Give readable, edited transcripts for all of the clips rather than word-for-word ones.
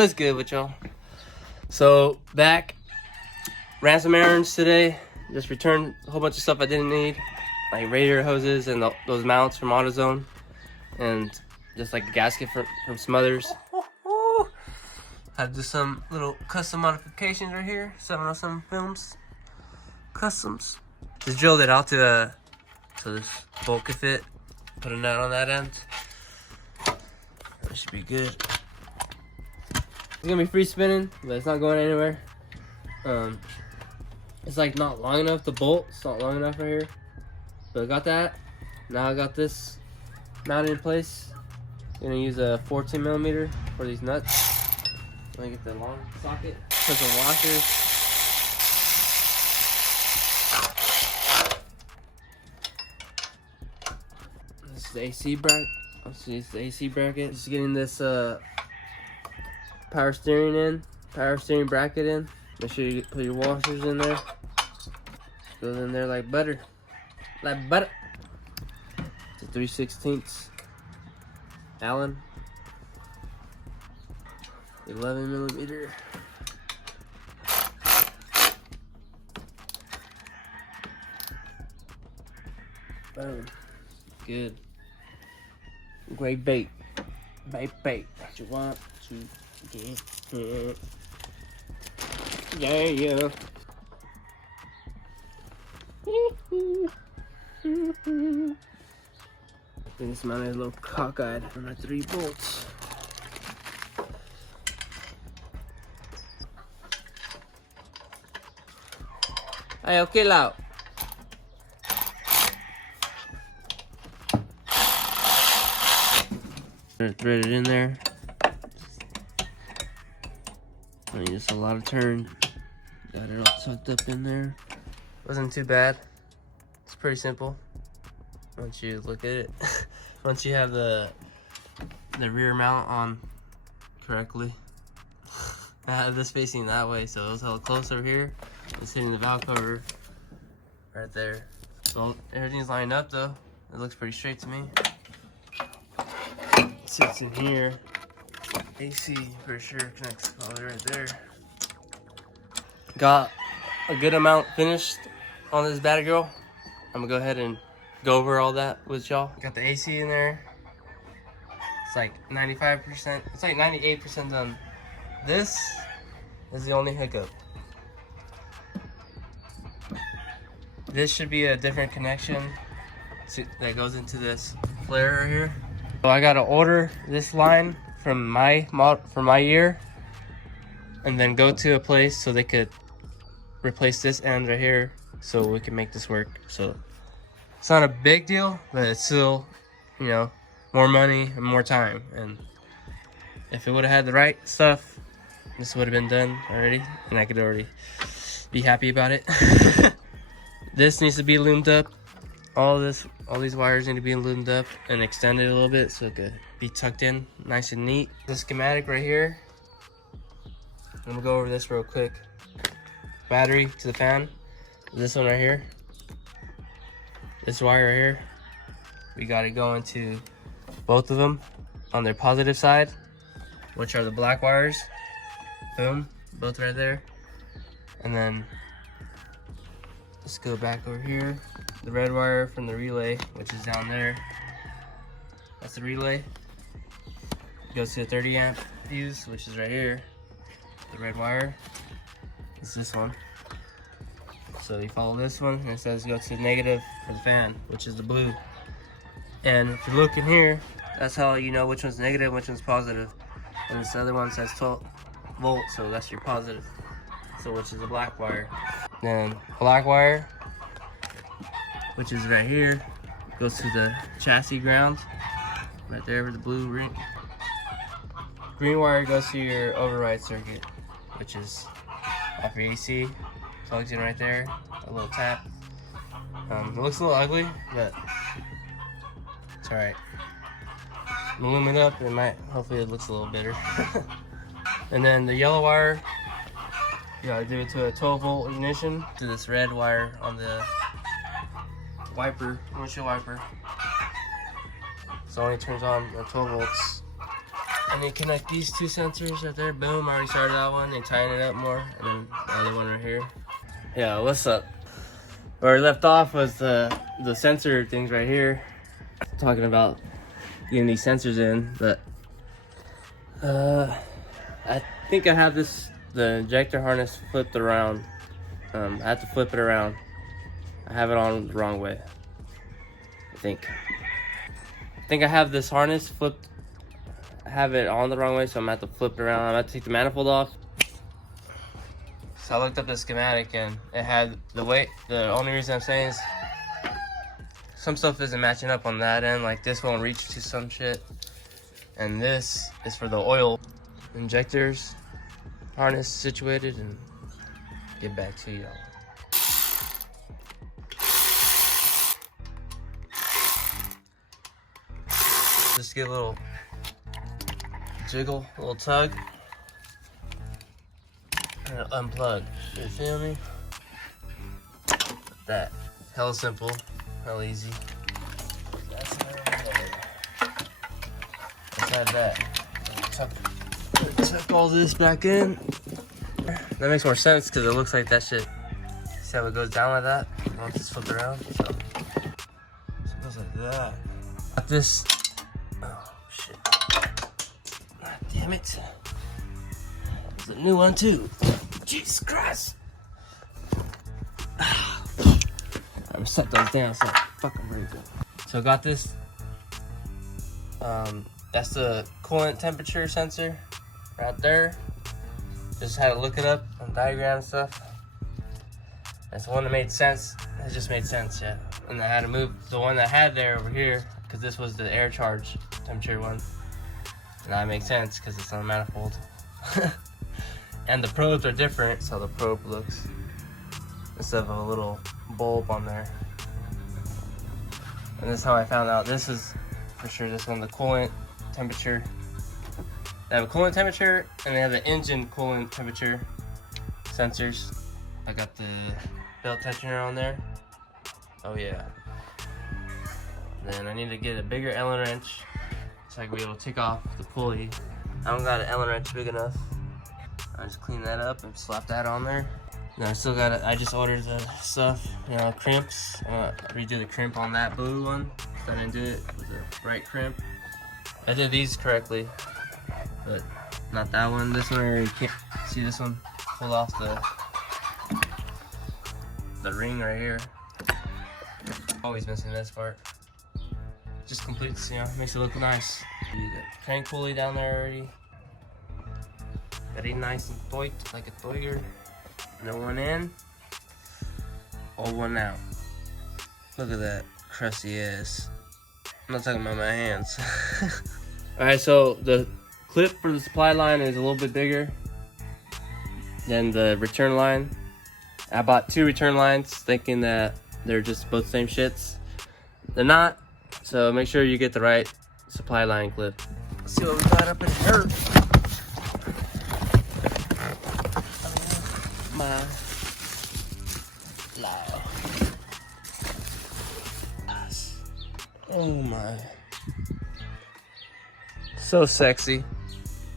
What's good with y'all? So back, ran some errands today. Just returned a whole bunch of stuff I didn't need, like radiator hoses and those mounts from AutoZone, and just like a gasket from Smothers. Had to do some little custom modifications right here. 707 Films Customs. Just drilled it out to so this bolt could fit. Put a nut on that end. That should be good. It's gonna be free spinning, but it's not going anywhere. It's like not long enough to bolt. It's not long enough right here. But I got that. Now I got this mounted in place. Gonna use a 14 millimeter for these nuts. Let me get the long socket. Put some washers. This is the AC bracket. This is the AC bracket. Just getting this power steering bracket in. Make sure you put your washers in there. Goes in there like butter. Like butter. It's a 3/16 Allen. 11 millimeter. Boom. Good. Great bait. Bait. What you want to get. Yeah. I think this man is a little cockeyed on my 3 bolts. Hey, okay, loud. Thread it in there. I mean, just a lot of turn. Got it all tucked up in there. Wasn't too bad. It's pretty simple once you look at it. Once you have the rear mount on correctly. I had this facing that way, so it was hella close over here. It's hitting the valve cover right there. So everything's lined up though. It looks pretty straight to me. It sits in here. AC, pretty sure connects probably right there. Got a good amount finished on this bad girl. I'm gonna go ahead and go over all that with y'all. Got the AC in there. It's like 95%. It's like 98% done. This is the only hiccup. This should be a different connection that goes into this flare right here. So I gotta order this line from my year, and then go to a place so they could replace this end right here, so we can make this work. So it's not a big deal, but it's still, you know, more money and more time. And if it would have had the right stuff, this would have been done already, and I could already be happy about it. This needs to be loomed up. All these wires need to be loomed up and extended a little bit so it could be tucked in nice and neat. The schematic right here. I'm gonna go over this real quick. Battery to the fan. This one right here. This wire right here. We got it going to both of them on their positive side, which are the black wires. Boom, both right there. And then let's go back over here. The red wire from the relay, which is down there. That's the relay. Goes to the 30 amp fuse, which is right here. The red wire is this one. So you follow this one, and it says go to negative for the fan, which is the blue. And if you look in here, that's how you know which one's negative, which one's positive. And this other one says 12 volts, so that's your positive. So which is the black wire. Then black wire, which is right here, goes to the chassis ground, right there with the blue ring. Green wire goes to your override circuit, which is off your AC. Plugs in right there, a little tap. It looks a little ugly, but it's alright. I'm gonna loom it up, hopefully it looks a little better. And then the yellow wire, you gotta do it to a 12 volt ignition. To this red wire on the windshield wiper. So it only turns on at 12 volts. And you connect these two sensors right there. Boom, I already started that one. And tighten it up more. And then the other one right here. Yeah, what's up? Where we left off was the sensor things right here. Talking about getting these sensors in, but I think I have the injector harness flipped around. I have to flip it around. I have it on the wrong way. I think I have this harness flipped. I have it on the wrong way, so I'm gonna have to flip it around. I'm gonna have to take the manifold off. So I looked up the schematic and it had the weight. The only reason I'm saying is some stuff isn't matching up on that end. Like this won't reach to some shit. And this is for the oil injectors harness situated, and get back to y'all. Just get a little jiggle, a little tug, and unplug. You feel me? That. Hella simple, hella easy. That's let's add that. Tuck all this back in. That makes more sense because it looks like that shit. See how it goes down like that? I'll just flip it around. So it goes like that. Got this. Oh shit. God damn it. There's a new one too. Jesus Christ. I'm set those down so fucking very good. So I got this. That's the coolant temperature sensor right there. Just had to look it up on diagram and stuff. That's the one that made sense. It just made sense, yeah. And I had to move the one that I had there over here because this was the air charge temperature one. And that makes sense because it's on a manifold. And the probes are different, so the probe looks instead of a little bulb on there. And this is how I found out. This is for sure this one, the coolant temperature. They have a coolant temperature and they have the engine coolant temperature sensors. I got the belt tensioner on there. Oh yeah. Then I need to get a bigger Allen wrench so I can be able to take off the pulley. I don't got an Allen wrench big enough. I just clean that up and slap that on there. Now I still got it. I just ordered the stuff, you know, crimps. Redo the crimp on that blue one. I didn't do it with the right crimp. I did these correctly, but not that one. This one, you can't see this one. Pull off the ring right here. Always missing this part. Just completes, you know, makes it look nice. The crank pulley down there already. Very nice and tight, like a toiger. No one in, or one out. Look at that crusty ass. I'm not talking about my hands. Alright, so the clip for the supply line is a little bit bigger than the return line. I bought two return lines thinking that they're just both same shits. They're not, so make sure you get the right supply line clip. Let's see what we got up in here. My life. Oh my. So sexy.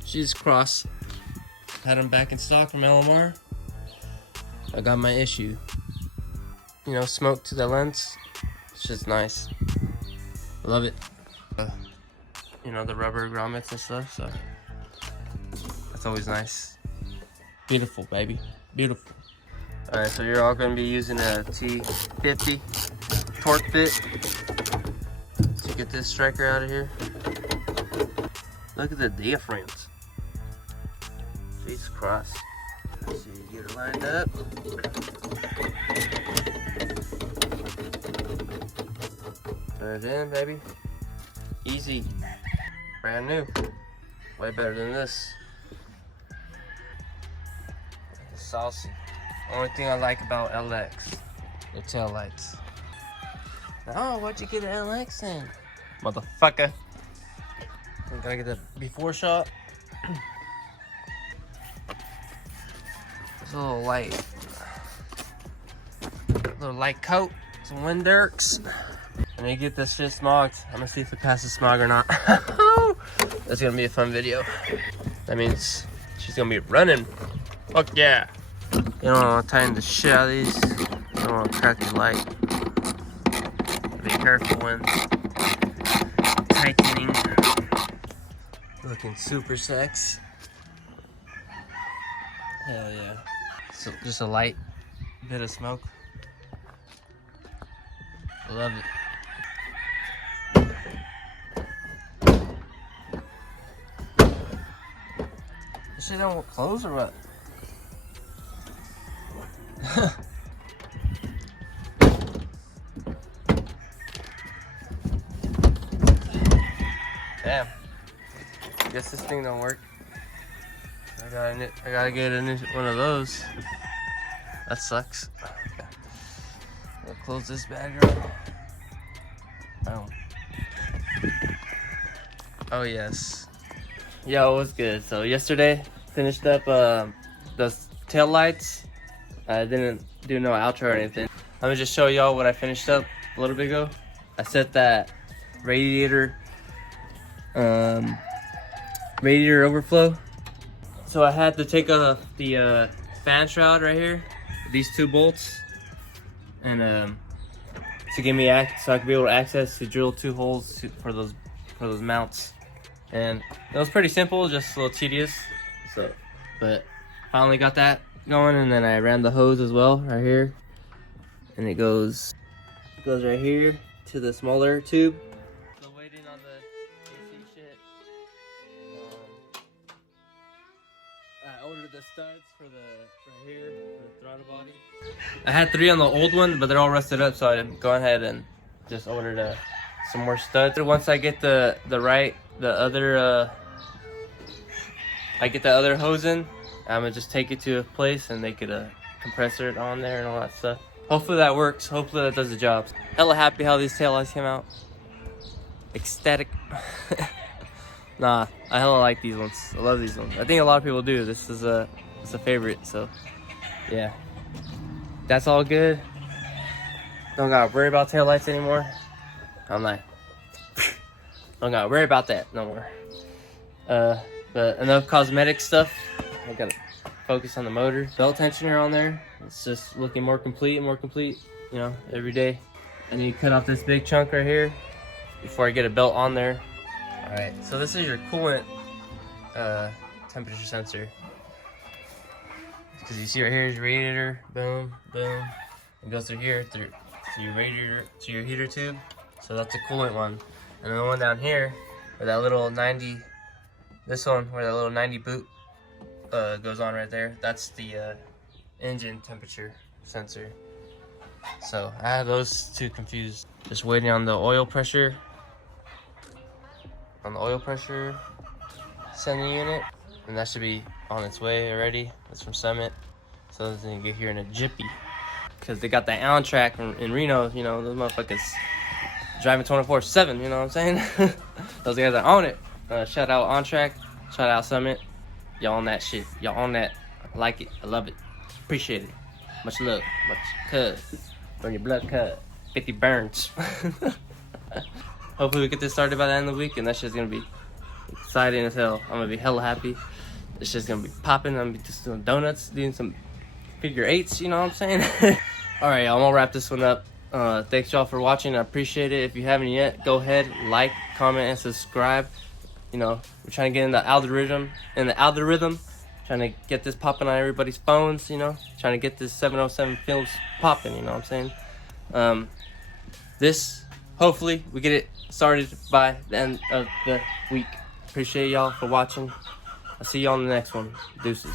Jesus Christ. Had them back in stock from LMR. I got my issue. You know, smoke to the lens. It's just nice. Love it. You know, the rubber grommets and stuff, so that's always nice. Beautiful, baby. Beautiful. Alright, so you're all going to be using a T50 torque bit to get this striker out of here. Look at the difference. Jesus Christ. So you get it lined up. Put it in, baby. Easy. Brand new. Way better than this. Saucy. Only thing I like about LX, the tail lights. Oh, why'd you get an LX in? Motherfucker. I'm gonna get the before shot. It's a little light. Little light coat, some wind dirks. And you get this shit smogged. I'm gonna see if it passes smog or not. Woo! That's gonna be a fun video. That means she's gonna be running. Fuck yeah. You don't want to tighten the shit out of these. You don't want to crack the light. Be careful when tightening. Looking super sex. Hell yeah. So just a light bit of smoke. I love it. This shit don't close or what? Damn. Guess this thing don't work. I gotta get one of those. That sucks. Okay. I'll close this bad girl. Oh. Oh yes. Yo, what's good? So yesterday finished up the tail lights. I didn't do no outro or anything. Let me just show y'all what I finished up a little bit ago. I set that radiator radiator overflow. So I had to take off the fan shroud right here, these two bolts, and to give me so I could be able to access to drill 2 holes for those mounts. And it was pretty simple, just a little tedious. So, but finally got that going, and then I ran the hose as well right here, and it goes right here to the smaller tube. Still waiting on the AC shit. I ordered the studs for right here for the throttle body. I had 3 on the old one, but they're all rusted up, so I'm going ahead and just ordered some more studs. Once I get the other hose in, I'm gonna just take it to a place and they could compressor it on there and all that stuff. Hopefully that works. Hopefully that does the job. Hella happy how these taillights came out. Ecstatic. Nah, I hella like these ones. I love these ones. I think a lot of people do. This is it's a favorite. So yeah, that's all good. Don't gotta worry about taillights anymore. I'm like, don't gotta worry about that no more. But enough cosmetic stuff. I gotta focus on the motor. Belt tensioner on there. It's just looking more complete, you know, every day. I need to cut off this big chunk right here before I get a belt on there. All right, so this is your coolant temperature sensor. Because you see right here is your radiator, boom, boom. It goes through here, through your radiator, to your heater tube. So that's the coolant one. And then the one down here, where that little 90, this one, where that little 90 boot goes on right there, that's the engine temperature sensor. So I have those two confused. Just waiting on the oil pressure, sending unit, and that should be on its way already. It's from Summit, so it's gonna get here in a jiffy. Cause they got that on track in Reno, you know, those motherfuckers driving 24/7, you know what I'm saying? Those guys that own it. Shout out On Track, shout out Summit. Y'all on that shit. Y'all on that. I like it. I love it. Appreciate it. Much love. Much cuz. Burn your blood, cuz. 50 burns. Hopefully we get this started by the end of the week, and that shit's gonna be exciting as hell. I'm gonna be hella happy. This shit's gonna be popping. I'm gonna be just doing donuts, doing some figure 8s, you know what I'm saying? Alright, I'm gonna wrap this one up. Thanks y'all for watching. I appreciate it. If you haven't yet, go ahead, like, comment, and subscribe. You know, we're trying to get in the algorithm, trying to get this popping on everybody's phones, you know, trying to get this 707 films popping, you know what I'm saying? This, hopefully, we get it started by the end of the week. Appreciate y'all for watching. I'll see y'all in the next one. Deuces.